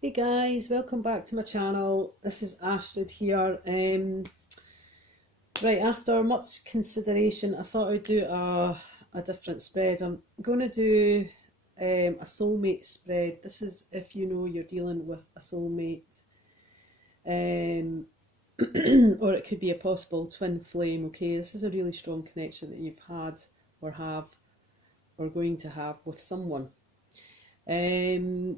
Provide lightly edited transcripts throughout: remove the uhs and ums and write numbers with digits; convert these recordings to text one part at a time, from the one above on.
Hey guys, welcome back to my channel. This is Astrid here. Right, after much consideration, I thought I'd do a different spread. I'm going to do a soulmate spread. This is if you know you're dealing with a soulmate, um, or it could be a possible twin flame. Okay, this is a really strong connection that you've had, or have, or going to have with someone.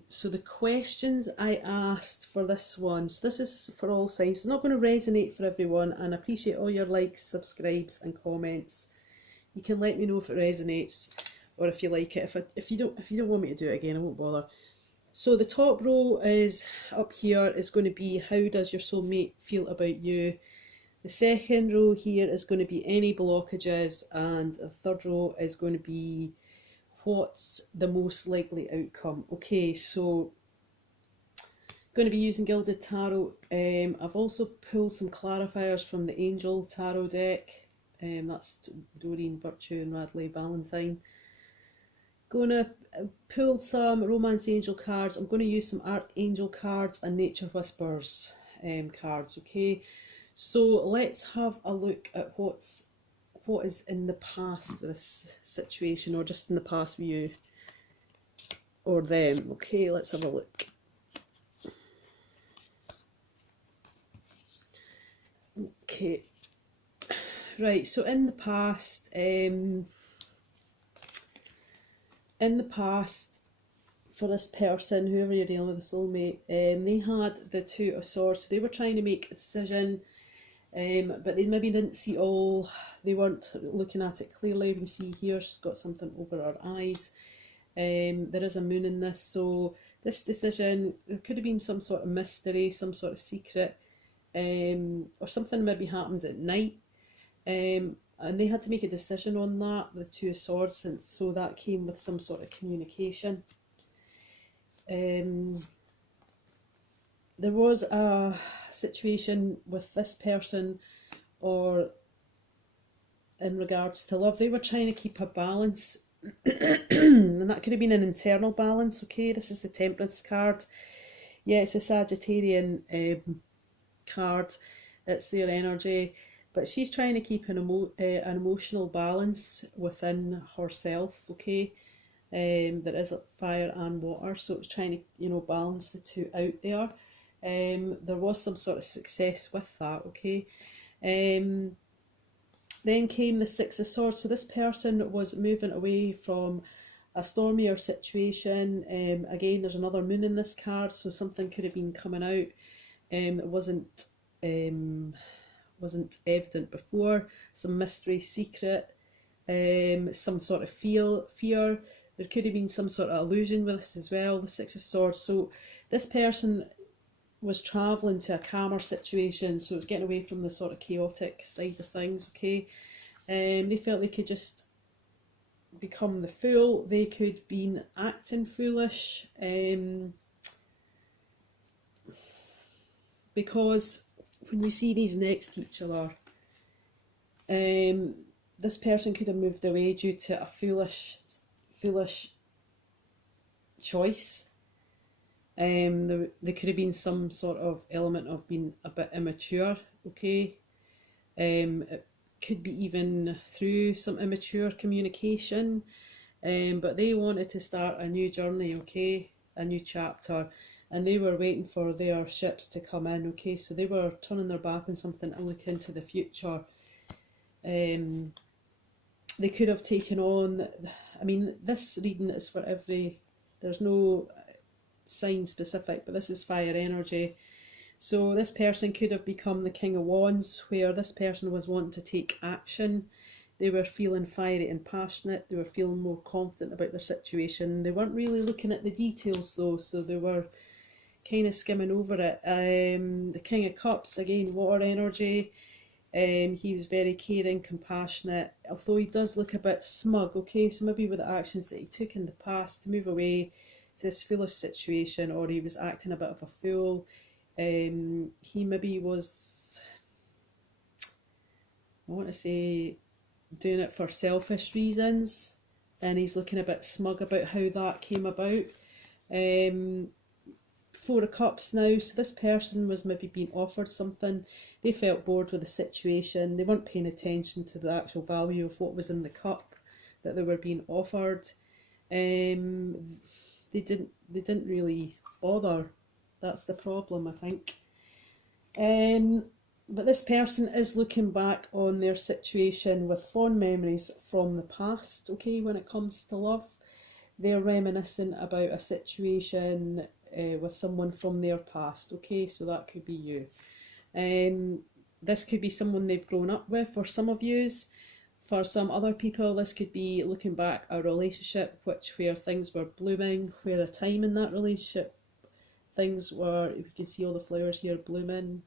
So the questions I asked for this one, so this is for all signs. It's not going to resonate for everyone, and I appreciate all your likes, subscribes, and comments. You can let me know if it resonates or if you like it. If you don't want me to do it again, I won't bother. So the top row is up here is going to be how does your soulmate feel about you. The second row here is going to be any blockages, and the third row is going to be what's the most likely outcome. Okay, so going to be using Gilded Tarot. I've also pulled some clarifiers from the Angel Tarot deck. That's Doreen, Virtue and Radley Valentine. Going to pull some Romance Angel cards. I'm going to use some Archangel cards and Nature Whispers cards. Okay, so let's have a look at what is in the past of this situation, or just in the past with you or them. Okay, let's have a look. Okay, right, so in the past, for this person, whoever you're dealing with, a soulmate, they had the Two of Swords. So they were trying to make a decision, but they maybe didn't see all, they weren't looking at it clearly. We can see here she's got something over her eyes. There is a moon in this, so this decision, there could have been some sort of mystery, some sort of secret, or something maybe happened at night, and they had to make a decision on that, the Two of Swords, and so that came with some sort of communication. There was a situation with this person, or in regards to love, they were trying to keep a balance, and that could have been an internal balance. Okay, this is the Temperance card. Yeah, it's a Sagittarian card, it's their energy, but she's trying to keep an emotional balance within herself. Okay, there is fire and water, so it's trying to, balance the two out there. There was some sort of success with that. Okay, then came the Six of Swords. So this person was moving away from a stormier situation. Again, there's another moon in this card, so something could have been coming out. It wasn't evident before. Some mystery, secret, some sort of fear. There could have been some sort of illusion with this as well, the Six of Swords. So this person was travelling to a calmer situation, so it's getting away from the sort of chaotic side of things. Okay, they felt they could just become the fool. They could been acting foolish, because when you see these next to each other, this person could have moved away due to a foolish choice. There could have been some sort of element of being a bit immature. Okay, it could be even through some immature communication, but they wanted to start a new journey. Okay, a new chapter, and they were waiting for their ships to come in. Okay, so they were turning their back on something and looking into the future. They could have taken on, I mean, this reading is for every, there's no sign specific, but this is fire energy. So this person could have become the King of Wands, where this person was wanting to take action. They were feeling fiery and passionate. They were feeling more confident about their situation. They weren't really looking at the details though, so they were kind of skimming over it. The King of Cups, again, water energy. He was very caring, compassionate, although he does look a bit smug. Okay, so maybe with the actions that he took in the past to move away to this foolish situation, or he was acting a bit of a fool. He maybe was, I want to say, doing it for selfish reasons, and he's looking a bit smug about how that came about. Four of Cups now, so this person was maybe being offered something, they felt bored with the situation, they weren't paying attention to the actual value of what was in the cup that they were being offered. They didn't really bother. That's the problem, I think. But this person is looking back on their situation with fond memories from the past, okay, when it comes to love. They're reminiscing about a situation with someone from their past, okay, so that could be you. This could be someone they've grown up with for some of yous. For some other people, this could be looking back at a relationship where things were blooming, where a time in that relationship things were, we can see all the flowers here blooming.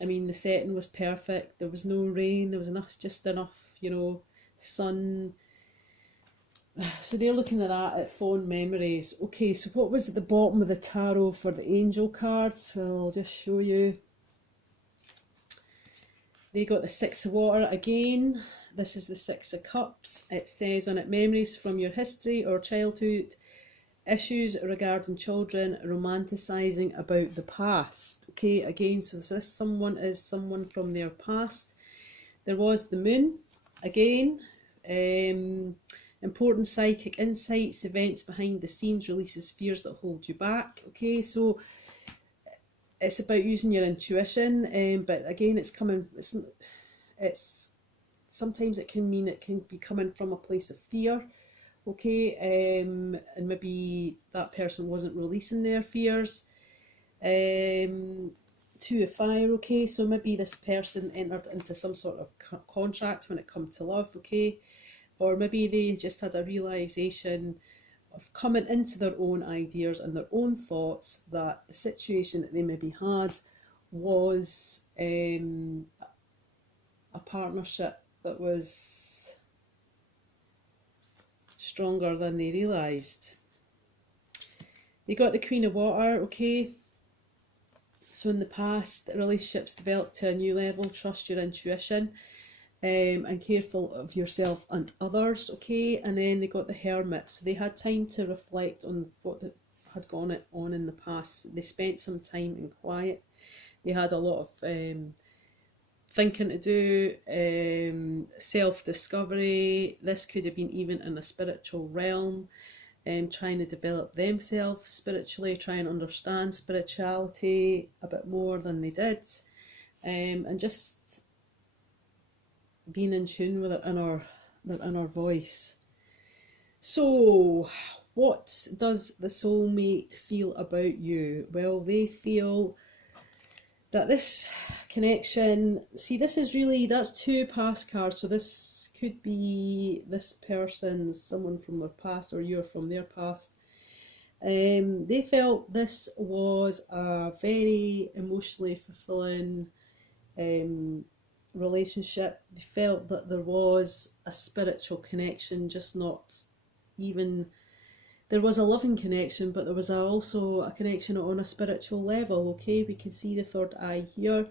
I mean, the setting was perfect, there was no rain, there was just enough, you know, sun. So they're looking at that, at fond memories. Okay, so what was at the bottom of the tarot for the angel cards? Well, I'll just show you. They got the Six of Water again. This is the Six of Cups. It says on it, memories from your history or childhood, issues regarding children, romanticising about the past. Okay, again, so this someone is someone from their past. There was the Moon, again. Important psychic insights, events behind the scenes, releases fears that hold you back. Okay, so it's about using your intuition, but again, it's sometimes it can mean it can be coming from a place of fear. Okay, and maybe that person wasn't releasing their fears. Two of Fire. Okay, so maybe this person entered into some sort of contract when it comes to love. Okay, or maybe they just had a realisation of coming into their own ideas and their own thoughts that the situation that they maybe had was a partnership that was stronger than they realised. They got the Queen of Water, okay. So in the past, relationships developed to a new level. Trust your intuition. And careful of yourself and others, okay. And then they got the Hermit, so they had time to reflect on what had gone on in the past. They spent some time in quiet. They had a lot of thinking to do, self-discovery. This could have been even in a spiritual realm, trying to develop themselves spiritually, try and understand spirituality a bit more than they did, and just being in tune with their inner voice. So what does the soulmate feel about you? Well, they feel that this connection, see, this is really, that's two past cards, so this could be this person's someone from their past, or you're from their past. They felt this was a very emotionally fulfilling relationship. They felt that there was a spiritual connection, just not even, there was a loving connection, but there was also a connection on a spiritual level, okay. We can see the third eye here.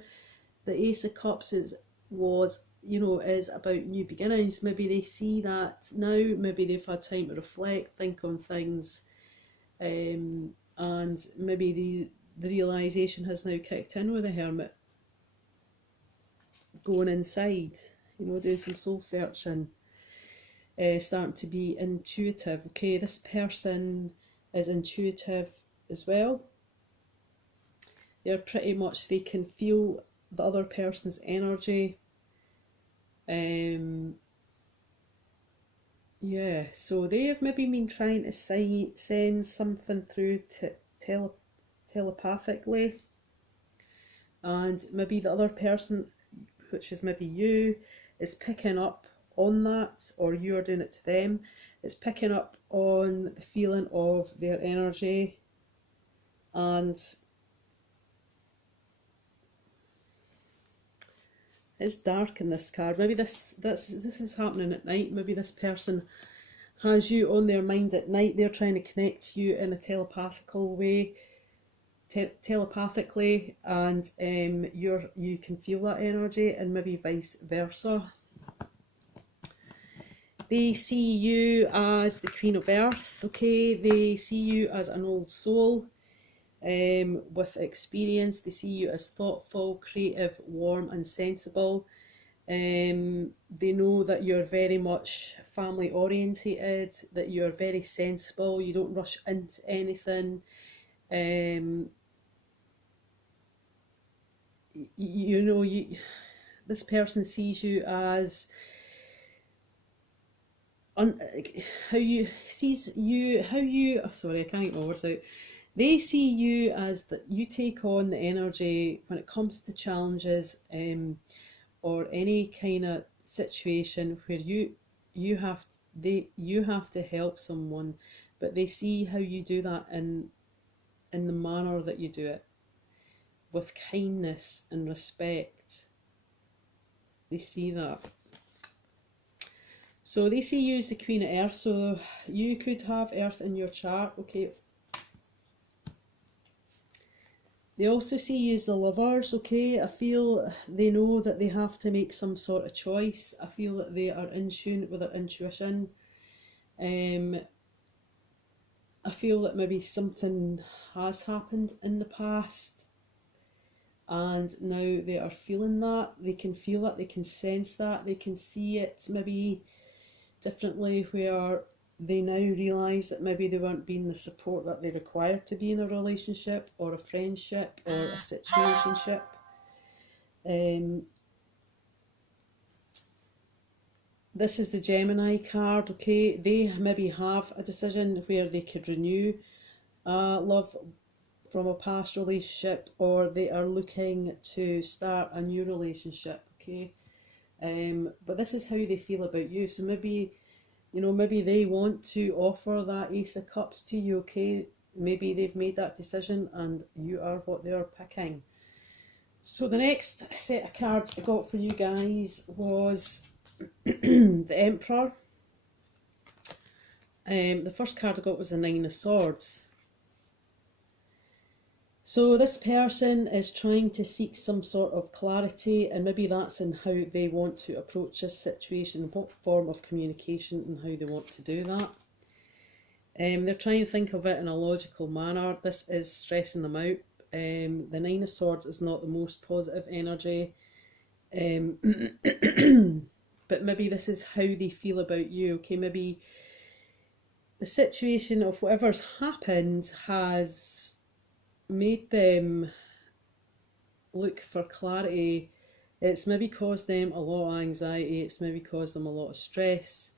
The Ace of Cups is about new beginnings. Maybe they see that now, maybe they've had time to reflect, think on things, and maybe the realisation has now kicked in with the Hermit. Going inside, doing some soul searching, starting to be intuitive. Okay, this person is intuitive as well. They're pretty much, they can feel the other person's energy. Yeah, so they have maybe been trying to send something through telepathically, and maybe the other person, which is maybe you, is picking up on that, or you're doing it to them. It's picking up on the feeling of their energy, and it's dark in this card. Maybe this is happening at night. Maybe this person has you on their mind at night. They're trying to connect to you in a telepathical way, telepathically, and you can feel that energy, and maybe vice versa. They see you as the Queen of Earth, okay. They see you as an old soul. with experience. They see you as thoughtful, creative, warm and sensible. They know that you're very much family orientated, that you're very sensible, you don't rush into anything. You know, this person sees you as how you sorry, I can't get my words out. They see you as that you take on the energy when it comes to challenges, or any kind of situation where you have to help someone, but they see how you do that in the manner that you do it, with kindness and respect. They see that. So they see you as the Queen of Earth, so you could have Earth in your chart, okay. They also see you as the Lovers, okay. I feel they know that they have to make some sort of choice. I feel that they are in tune with their intuition. I feel that maybe something has happened in the past, and now they are feeling that. They can feel that, they can sense that, they can see it maybe differently, where they now realise that maybe they weren't being the support that they required to be in a relationship or a friendship or a situationship. This is the Gemini card, okay. They maybe have a decision where they could renew love from a past relationship, or they are looking to start a new relationship, okay. But this is how they feel about you. So maybe, you know, maybe they want to offer that Ace of Cups to you, okay. Maybe they've made that decision and you are what they are picking. So the next set of cards I got for you guys was the Emperor. The first card I got was the Nine of Swords. So this person is trying to seek some sort of clarity, and maybe that's in how they want to approach this situation, what form of communication and how they want to do that. They're trying to think of it in a logical manner. This is stressing them out. The Nine of Swords is not the most positive energy, but maybe this is how they feel about you, okay. Maybe the situation of whatever's happened has made them look for clarity. It's maybe caused them a lot of anxiety, it's maybe caused them a lot of stress,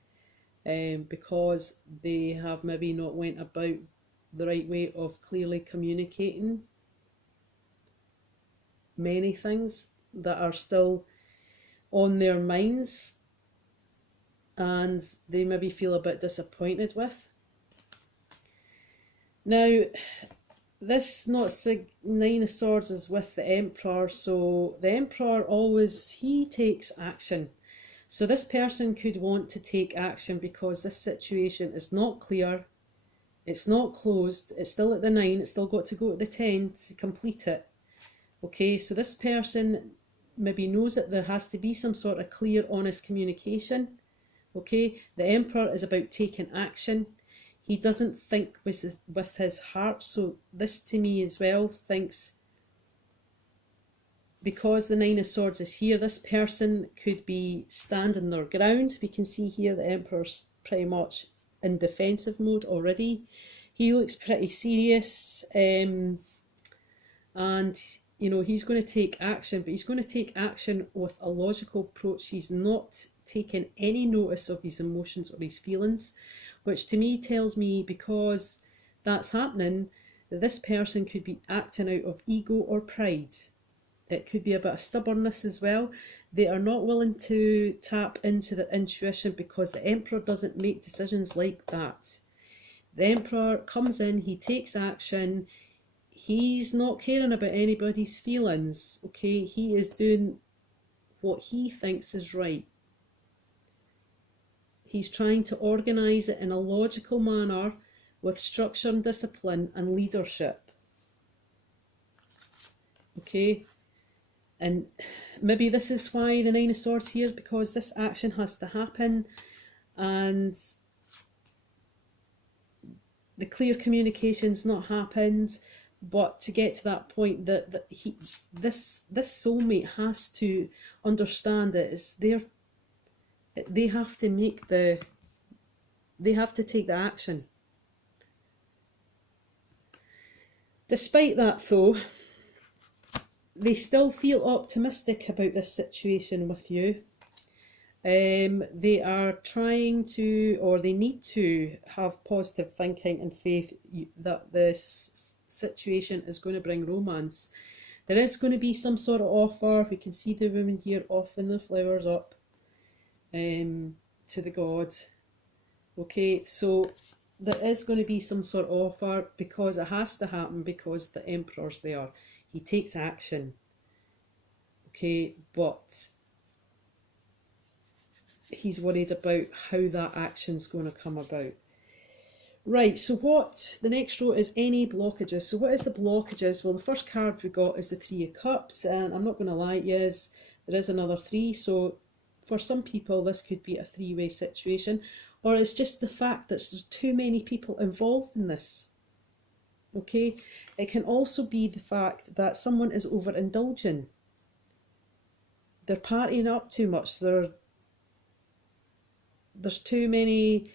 because they have maybe not went about the right way of clearly communicating many things that are still on their minds, and they maybe feel a bit disappointed with. Now, this Nine of Swords is with the Emperor, so the Emperor always, he takes action. So this person could want to take action because this situation is not clear, it's not closed, it's still at the 9, it's still got to go to the 10 to complete it. Okay, so this person maybe knows that there has to be some sort of clear, honest communication. Okay, the Emperor is about taking action. He doesn't think with his heart, so this to me as well thinks, because the Nine of Swords is here, this person could be standing their ground. We can see here the Emperor's pretty much in defensive mode already. He looks pretty serious, and you know, he's going to take action, but he's going to take action with a logical approach. He's not taking any notice of his emotions or his feelings, which to me tells me, because that's happening, that this person could be acting out of ego or pride. It could be a bit of stubbornness as well. They are not willing to tap into their intuition, because the Emperor doesn't make decisions like that. The Emperor comes in, he takes action, he's not caring about anybody's feelings, okay? He is doing what he thinks is right. He's trying to organise it in a logical manner with structure and discipline and leadership. Okay? And maybe this is why the Nine of Swords here, because this action has to happen, and the clear communication's not happened, But to get to that point, that this soulmate has to understand that it's their, they have to make the, they have to take the action. Despite that though, they still feel optimistic about this situation with you. They are trying to, or they need to have positive thinking and faith that this situation is going to bring romance. There is going to be some sort of offer. We can see the woman here offering the flowers up to the god. Okay, so there is going to be some sort of offer, because it has to happen, because the emperor's there. He takes action. Okay, but he's worried about how that action's going to come about. Right, so what, the next row is any blockages. So what is the blockages? Well, the first card we got is the Three of Cups, and I'm not going to lie, yes, there is another three, so for some people this could be a three-way situation, or it's just the fact that there's too many people involved in this. Okay, it can also be the fact that someone is overindulging. They're partying up too much, there's too many,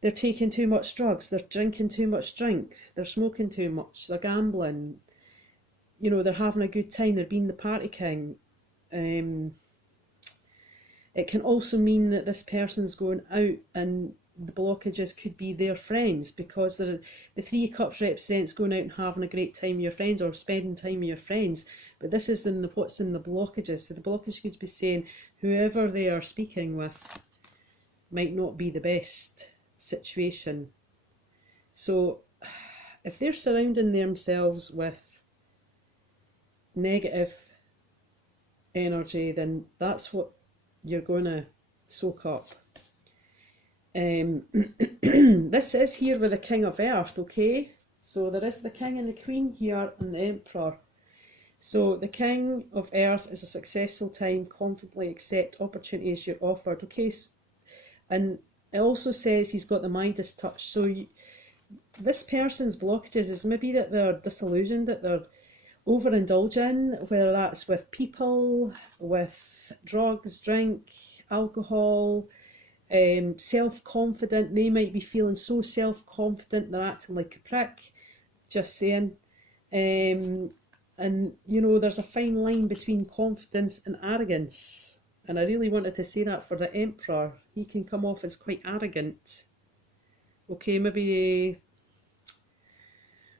they're taking too much drugs, they're drinking too much drink, they're smoking too much, they're gambling, you know, they're having a good time, they're being the party king. It can also mean that this person's going out, and the blockages could be their friends, because the Three of Cups represents going out and having a great time with your friends, or spending time with your friends. But this is in the, what's in the blockages. So the blockage could be saying whoever they are speaking with might not be the best situation. So if they're surrounding themselves with negative energy, then that's what you're going to soak up. This is here with the King of Earth, okay? So there is the King and the Queen here, and the Emperor. So the King of Earth is a successful time, confidently accept opportunities you're offered, okay? And it also says he's got the Midas touch. So this person's blockages is maybe that they're disillusioned, that they're overindulging, whether that's with people, with drugs, drink, alcohol, self-confident. They might be feeling so self-confident they're acting like a prick, just saying. And you know, there's a fine line between confidence and arrogance, and I really wanted to say that for the Emperor. He can come off as quite arrogant. Okay, maybe...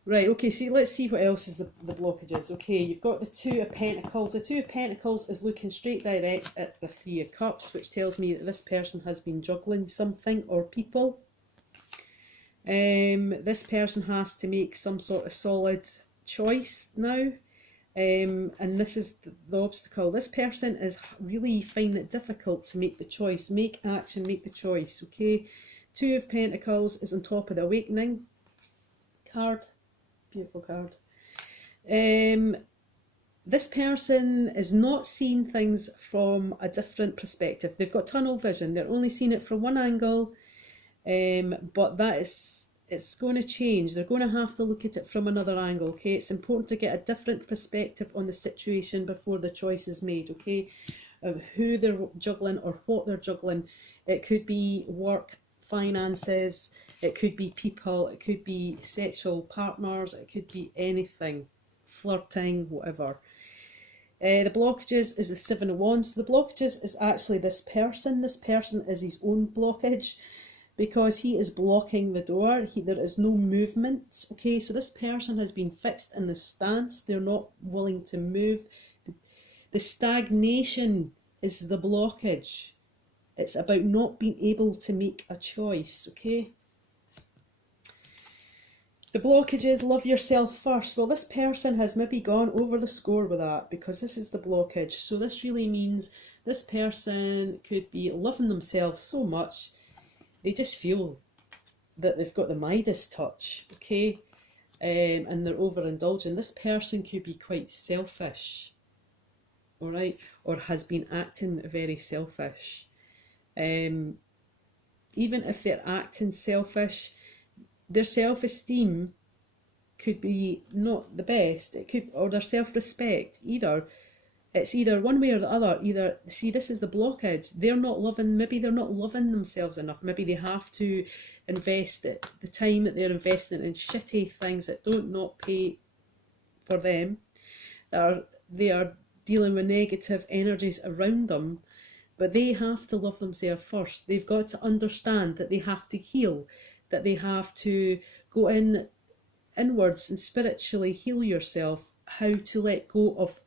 Right, okay, so let's see what else is the blockages. Okay, you've got the Two of Pentacles. The Two of Pentacles is looking straight direct at the Three of Cups, which tells me that this person has been juggling something or people. This person has to make some sort of solid choice now. And this is the obstacle. This person is really finding it difficult to make the choice. Make action, make the choice, okay? Two of Pentacles is on top of the Awakening card. Beautiful card. This person is not seeing things from a different perspective. They've got tunnel vision. They're only seeing it from one angle, but it's going to change. They're going to have to look at it from another angle, okay? It's important to get a different perspective on the situation before the choice is made, okay? Of who they're juggling or what they're juggling. It could be work, finances, it could be people, it could be sexual partners, it could be anything, flirting, whatever. The blockages is the Seven of Wands. So the blockages is actually this person. This person is his own blockage, because he is blocking the door. There is no movement. Okay, so this person has been fixed in the stance. They're not willing to move. The stagnation is the blockage. It's about not being able to make a choice, okay? The blockage is love yourself first. Well, this person has maybe gone over the score with that, because this is the blockage. So this really means this person could be loving themselves so much, they just feel that they've got the Midas touch, okay? And they're overindulging. This person could be quite selfish, all right? Or has been acting very selfish. Even if they're acting selfish, their self-esteem could be not the best. It could, or their self-respect, either. It's either one way or the other. Either, see, this is the blockage. They're not loving, maybe they're not loving themselves enough. Maybe they have to invest the time that they're investing in shitty things that don't not pay for them. They are dealing with negative energies around them, but they have to love themselves first. They've got to understand that they have to heal, that they have to go inwards and spiritually heal yourself, how to let go of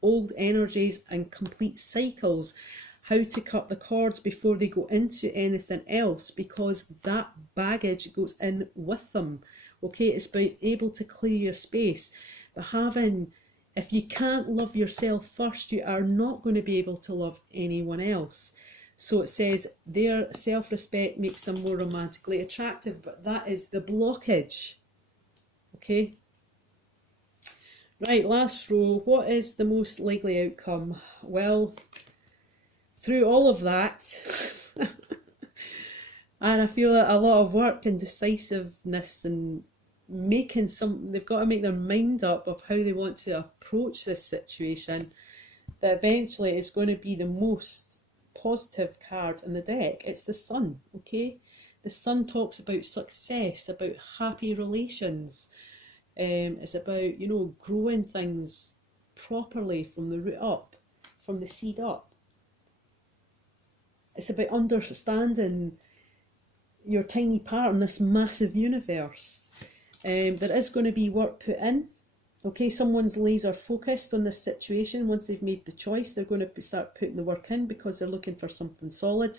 old energies and complete cycles, how to cut the cords before they go into anything else, because that baggage goes in with them. Okay, it's about able to clear your space. But if you can't love yourself first, you are not going to be able to love anyone else. So it says their self-respect makes them more romantically attractive, but that is the blockage. Okay. Right, last row. What is the most likely outcome? Well, through all of that, and I feel that a lot of work and decisiveness and they've got to make their mind up of how they want to approach this situation, that eventually is going to be the most positive card in the deck. It's the Sun, okay? The Sun talks about success, about happy relations. It's about, you know, growing things properly from the root up, from the seed up. It's about understanding your tiny part in this massive universe. There is going to be work put in. Okay, someone's laser focused on this situation. Once they've made the choice, they're going to start putting the work in because they're looking for something solid.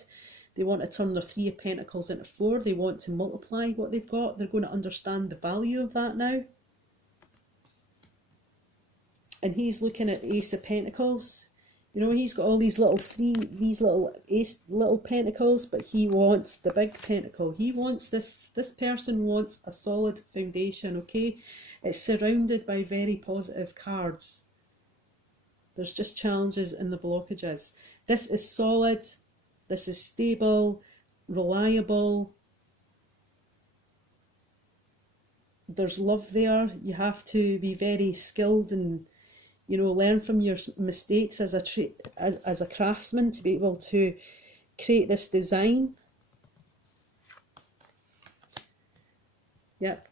They want to turn their 3 of Pentacles into 4. They want to multiply what they've got. They're going to understand the value of that now. And he's looking at the Ace of Pentacles. You know, he's got all these little little pentacles, but he wants the big pentacle. He wants this person wants a solid foundation, okay? It's surrounded by very positive cards. There's just challenges in the blockages. This is solid, this is stable, reliable. There's love there. You have to be very skilled and, you know, learn from your mistakes as a craftsman to be able to create this design. Yep.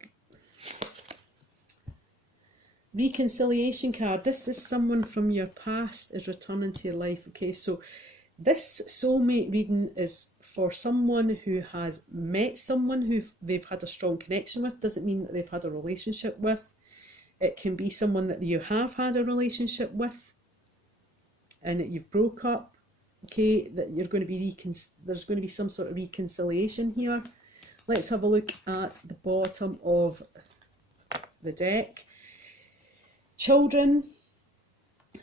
Reconciliation card. This is someone from your past is returning to your life. Okay, so this soulmate reading is for someone who has met someone who they've had a strong connection with. Doesn't mean that they've had a relationship with. It can be someone that you have had a relationship with and that you've broke up, okay, that you're going to be there's going to be some sort of reconciliation here. Let's have a look at the bottom of the deck. Children.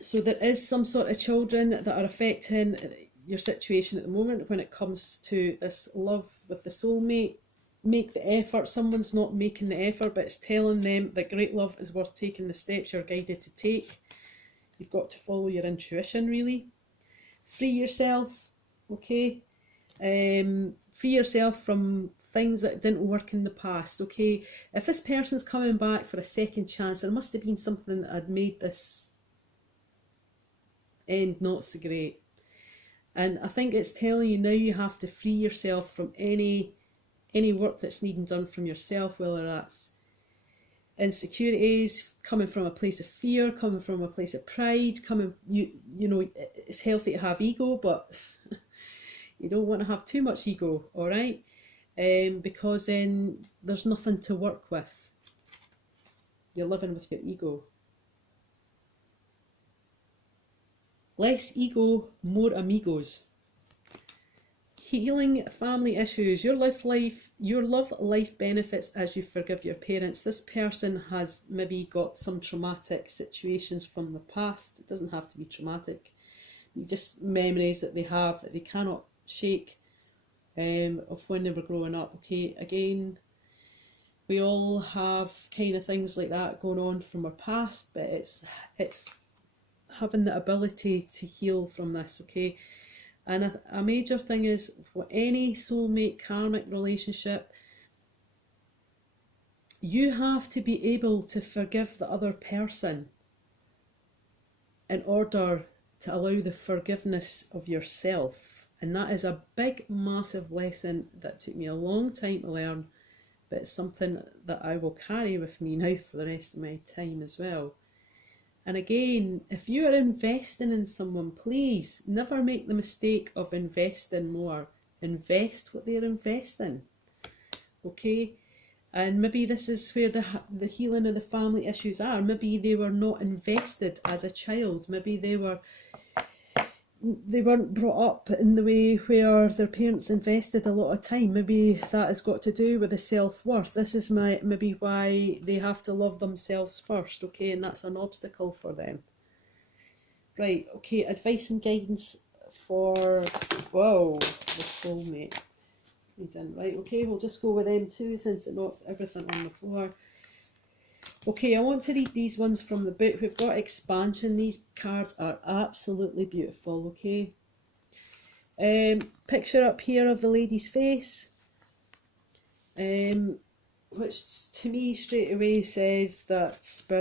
So there is some sort of children that are affecting your situation at the moment when it comes to this love with the soulmate. Make the effort. Someone's not making the effort, but it's telling them that great love is worth taking the steps you're guided to take. You've got to follow your intuition, really. Free yourself, okay? Free yourself from things that didn't work in the past, okay? If this person's coming back for a second chance, there must have been something that had made this end not so great. And I think it's telling you now you have to free yourself from any work that's needing done from yourself, whether that's insecurities, coming from a place of fear, coming from a place of pride, you know, it's healthy to have ego, but you don't want to have too much ego, all right? Because then there's nothing to work with. You're living with your ego. Less ego, more amigos. Healing family issues. Your love life benefits as you forgive your parents. This person has maybe got some traumatic situations from the past. It doesn't have to be traumatic. Just memories that they have that they cannot shake of when they were growing up. Okay, again, we all have kind of things like that going on from our past, but it's having the ability to heal from this, okay? And a major thing is, for any soulmate karmic relationship, you have to be able to forgive the other person in order to allow the forgiveness of yourself. And that is a big, massive lesson that took me a long time to learn, but it's something that I will carry with me now for the rest of my time as well. And again, if you are investing in someone, please never make the mistake of investing more. Invest what they're investing. Okay? And maybe this is where the healing of the family issues are. Maybe they were not invested as a child. Maybe they weren't brought up in the way where their parents invested a lot of time. Maybe that has got to do with the self-worth. This is maybe why they have to love themselves first, okay? And that's an obstacle for them. Right, okay, advice and guidance for, whoa, the soulmate. Right, okay, we'll just go with them too since it knocked everything on the floor. Okay, I want to read these ones from the book. We've got expansion. These cards are absolutely beautiful, okay? Picture up here of the lady's face, which to me straight away says that Spirit